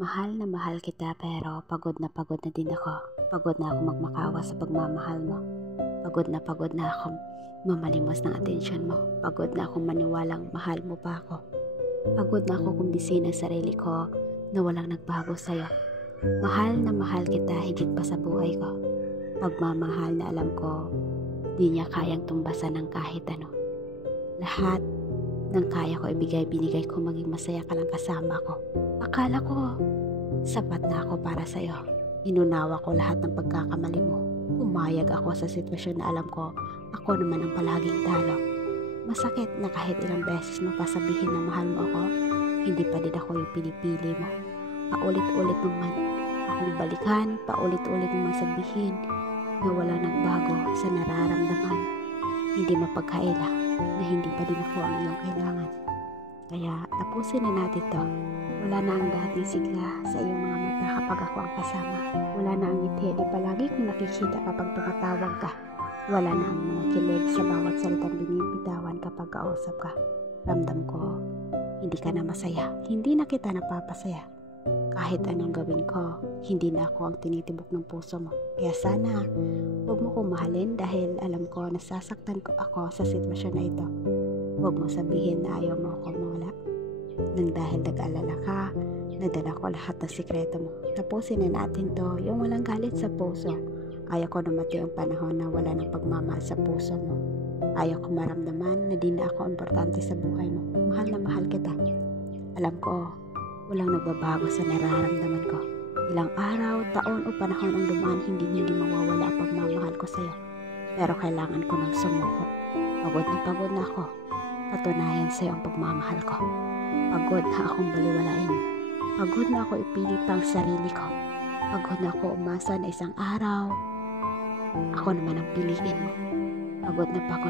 Mahal na mahal kita pero pagod na din ako. Pagod na ako magmakawa sa pagmamahal mo. Pagod na ako mamalimos ng atensyon mo. Pagod na akong maniwalang mahal mo pa ako. Pagod na ako kumbisin ang sarili ko na walang nagbago sa'yo. Mahal na mahal kita higit pa sa buhay ko. Pagmamahal na alam ko di niya kayang tumbasan ng kahit ano. Lahat ng kaya ko binigay ko maging masaya ka lang kasama ko. Akala ko sapat na ako para sa'yo. Inunawa ko lahat ng pagkakamali mo. Umayag ako sa sitwasyon na alam ko ako naman ang palaging talo. Masakit na kahit ilang beses mo pa sabihin na mahal mo ako, hindi pa din ako yung pinipili mo. Paulit-ulit mo man akong balikan, paulit-ulit mo man sabihin na wala nagbago sa nararamdaman. Hindi mapagkaila na hindi pa din ako ang iyong kailangan. Kaya tapusin na natin to. Wala na ang dating sigla sa iyong mga mata kapag ako ang kasama. Wala na ang ngiti di palagi kong nakikita kapag tumatawag ka. Wala na ang mga kilig sa bawat salitang binibitawan kapag kausap ka. Ramdam ko, hindi ka na masaya. Hindi na kita napapasaya. Kahit anong gawin ko, hindi na ako ang tinitibok ng puso mo. Kaya sana, huwag mo kong mahalin dahil alam ko nasasaktan ko ako sa sitwasyon na ito. Huwag mo sabihin na ayaw mo ako mawala. Nang dahil nag-alala ka, nadala ko lahat ng sikreto mo. Tapusin na natin to, yung walang galit sa puso. Ayaw ko namati ang panahon na wala ng pagmamahal sa puso mo. Ayaw ko maramdaman na di na ako importante sa buhay mo. Mahal na mahal kita. Alam ko, walang nagbabago sa nararamdaman ko. Ilang araw, taon o panahon ang dumaan, hindi mawawala ang pagmamahal ko sa'yo. Pero kailangan ko ng sumuko. Pagod na ako. Patunayan sa'yo ang pagmamahal ko. Pagod na akong baliwalain mo. Pagod na ako ipilit pang sarili ko. Pagod na ako umasa na isang araw ako naman ang piliin mo. Pagod na ako.